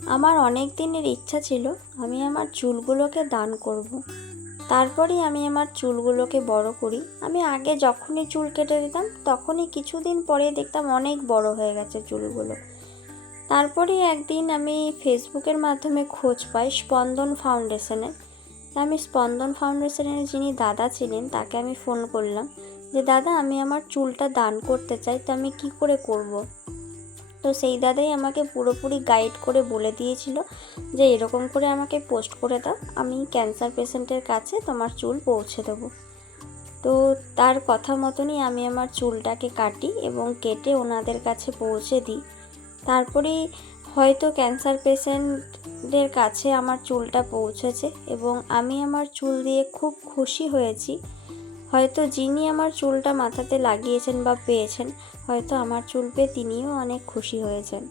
আমার অনেক দিনের ইচ্ছা ছিল আমি আমার চুলগুলোকে দান করব। তারপরেই আমি আমার চুলগুলোকে বড় করি। আমি আগে যখনই চুল কেটে দিতাম তখনই কিছুদিন পরে দেখতাম অনেক বড় হয়ে গেছে চুলগুলো। তারপরেই একদিন আমি ফেসবুকের মাধ্যমে খোঁজ পাই স্পন্দন ফাউন্ডেশনের। আমি স্পন্দন ফাউন্ডেশনের যিনি দাদা ছিলেন তাকে আমি ফোন করলাম যে দাদা, আমি আমার চুলটা দান করতে চাই, তো আমি কী করে করব। তো সেই দাদাই আমাকে পুরোপুরি গাইড করে বলে দিয়েছিল যে এরকম করে আমাকে পোস্ট করে দাও, আমি ক্যান্সার পেশেন্টের কাছে তোমার চুল পৌঁছে দেবো। তো তার কথা মতনই আমি আমার চুলটাকে কাটি এবং কেটে ওনাদের কাছে পৌঁছে দিই। তারপরেই হয়তো ক্যান্সার পেশেন্টদের কাছে আমার চুলটা পৌঁছেছে এবং আমি আমার চুল দিয়ে খুব খুশি হয়েছি। হয়তো যিনি আমার চুলটা মাথাতে লাগিয়েছেন বা পেয়েছেন, হয়তো আমার চুল পেয়ে তিনিও অনেক খুশি হয়েছেন।